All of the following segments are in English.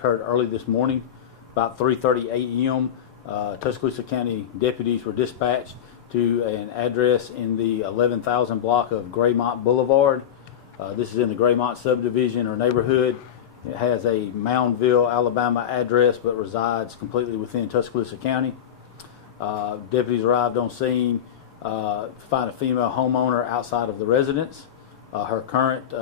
occurred early this morning, about 3:30 a.m. Tuscaloosa County deputies were dispatched to an address in the 11,000 block of Graymont Boulevard. This is in the Graymont subdivision or neighborhood. It has a Moundville, Alabama address, but resides completely within Tuscaloosa County. Deputies arrived on scene to find a female homeowner outside of the residence. Her current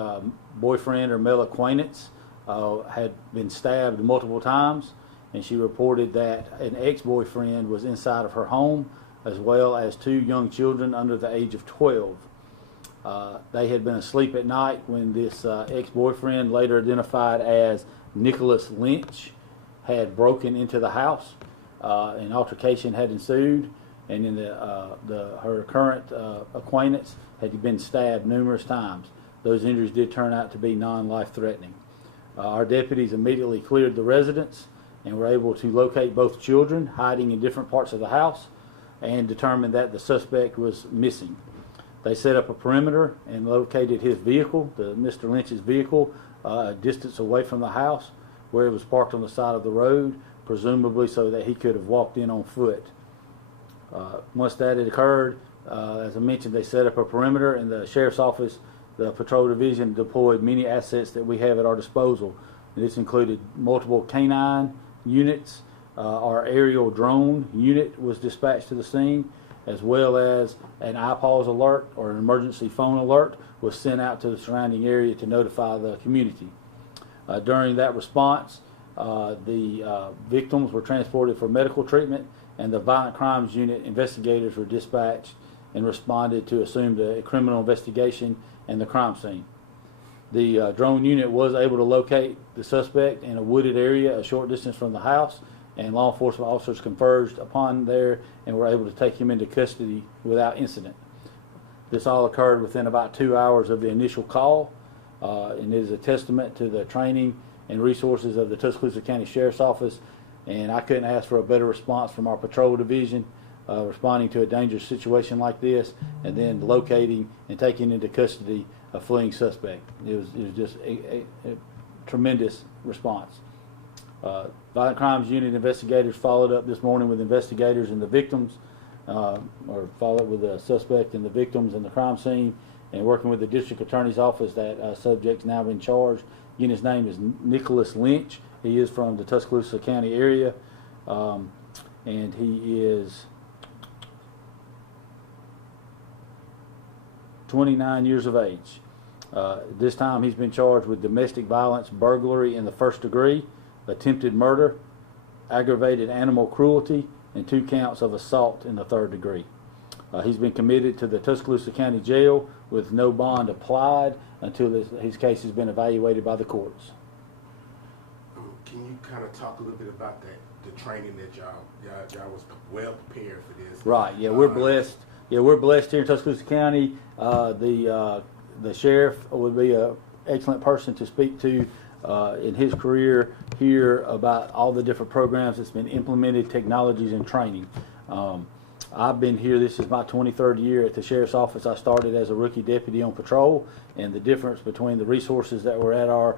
boyfriend or male acquaintance had been stabbed multiple times, and she reported that an ex-boyfriend was inside of her home, as well as 2 young children under the age of 12. They had been asleep at night when this ex-boyfriend, later identified as Nicholas Lynch, had broken into the house. An altercation had ensued, and then her current acquaintance had been stabbed numerous times. Those injuries did turn out to be non-life threatening. Our deputies immediately cleared the residence and were able to locate both children hiding in different parts of the house and determined that the suspect was missing. They set up a perimeter and located his vehicle, Mr. Lynch's vehicle, a distance away from the house, where it was parked on the side of the road, presumably so that he could have walked in on foot. Once that had occurred, as I mentioned, they set up a perimeter, and the sheriff's office, the patrol division, deployed many assets that we have at our disposal. And this included multiple canine units. Our aerial drone unit was dispatched to the scene, as well as an iPause alert or an emergency phone alert was sent out to the surrounding area to notify the community. During that response, the victims were transported for medical treatment, and the violent crimes unit investigators were dispatched and responded to assume the criminal investigation and the crime scene. The drone unit was able to locate the suspect in a wooded area a short distance from the house, and law enforcement officers converged upon there and were able to take him into custody without incident. This all occurred within about 2 hours of the initial call, and it is a testament to the training and resources of the Tuscaloosa County Sheriff's Office, and I couldn't ask for a better response from our patrol division, responding to a dangerous situation like this, and then locating and taking into custody a fleeing suspect. It was just a tremendous response. Violent Crimes Unit investigators followed up this morning with investigators and the victims, or followed up with the suspect and the victims and the crime scene, and working with the district attorney's office. That subject's now been charged. Again, his name is Nicholas Lynch. He is from the Tuscaloosa County area, and he is 29 years of age. This time he's been charged with domestic violence, burglary in the first degree, attempted murder, aggravated animal cruelty, and 2 counts of assault in the 3rd degree. He's been committed to the Tuscaloosa County Jail with no bond applied until his case has been evaluated by the courts. Can you kind of talk a little bit about the training that y'all was well prepared for this? Right. Yeah, we're blessed. Yeah, we're blessed here in Tuscaloosa County. The sheriff would be an excellent person to speak to in his career here about all the different programs that's been implemented, technologies, and training. I've been here, this is my 23rd year at the sheriff's office. I started as a rookie deputy on patrol, and the difference between the resources that were at our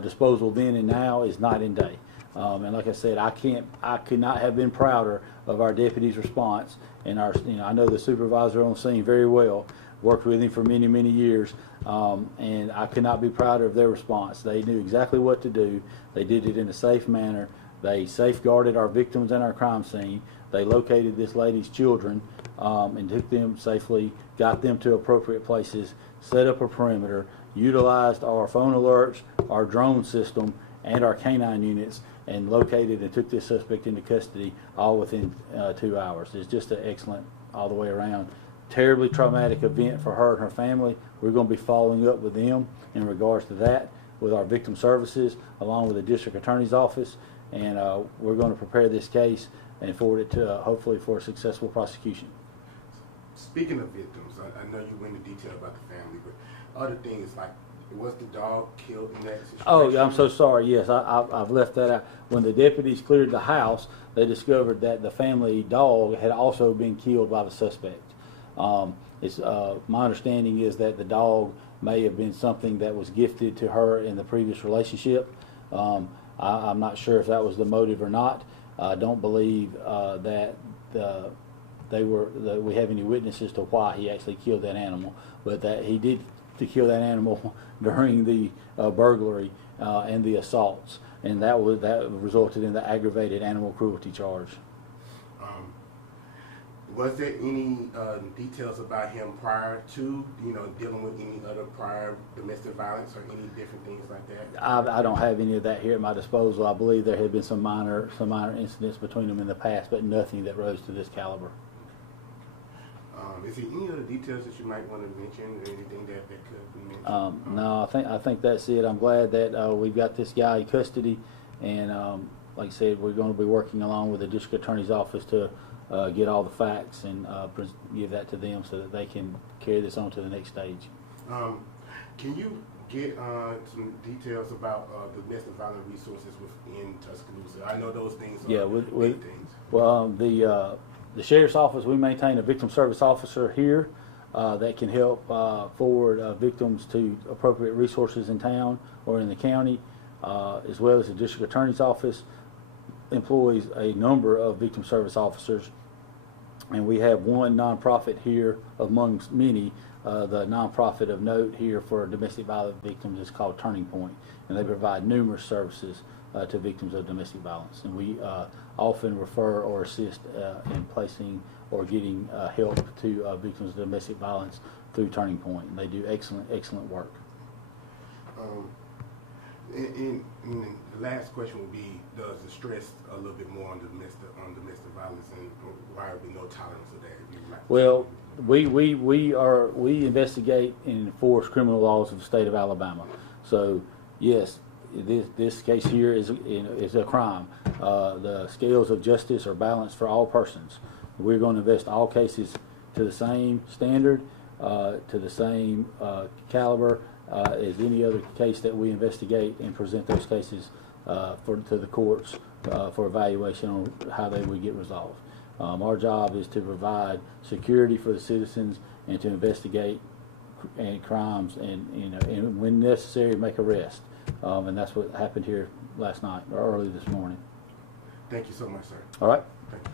disposal then and now is night and day. And like I said, I could not have been prouder of our deputy's response. And I know the supervisor on scene very well, worked with him for many, many years, and I could not be prouder of their response. They knew exactly what to do. They did it in a safe manner. They safeguarded our victims and our crime scene. They located this lady's children and took them safely, got them to appropriate places, set up a perimeter, utilized our phone alerts, our drone system, and our canine units, and located and took this suspect into custody all within 2 hours. It's just an excellent all the way around. Terribly traumatic event for her and her family. We're going to be following up with them in regards to that with our victim services along with the district attorney's office, and we're going to prepare this case and forward it to hopefully for a successful prosecution. Speaking of victims, I know you went into detail about the family, but other things like, was the dog killed in that situation? Oh, I'm so sorry. Yes, I've left that out. When the deputies cleared the house, they discovered that the family dog had also been killed by the suspect. My understanding is that the dog may have been something that was gifted to her in the previous relationship. I'm not sure if that was the motive or not. I don't believe that we have any witnesses to why he actually killed that animal, but that he did to kill that animal during the burglary and the assaults, and that resulted in the aggravated animal cruelty charge. Was there any details about him prior to, dealing with any other prior domestic violence or any different things like that? I don't have any of that here at my disposal. I believe there had been some minor incidents between them in the past, but nothing that rose to this caliber. Is there any other details that you might want to mention, or anything that could be mentioned? No, I think that's it. I'm glad that we've got this guy in custody, and like I said, we're going to be working along with the district attorney's office to get all the facts and give that to them so that they can carry this on to the next stage. Can you get some details about the domestic violence resources within Tuscaloosa? I know those things are big things. Well, the sheriff's office, we maintain a victim service officer here that can help forward victims to appropriate resources in town or in the county, as well as the district attorney's office employs a number of victim service officers, and we have one nonprofit here amongst many. The nonprofit of note here for domestic violence victims is called Turning Point, and they provide numerous services to victims of domestic violence, and we often refer or assist in placing or getting help to victims of domestic violence through Turning Point, and they do excellent work. And the last question would be, does it stress a little bit more on domestic violence, and why there be no tolerance of that? Well, we investigate and enforce criminal laws of the state of Alabama. So yes, this case here is a crime. The scales of justice are balanced for all persons. We're going to invest all cases to the same standard, to the same caliber as any other case that we investigate, and present those cases to the courts for evaluation on how they would get resolved. Our job is to provide security for the citizens and to investigate crimes and when necessary, make arrests. And that's what happened here last night or early this morning. Thank you so much, sir. All right. Thank you.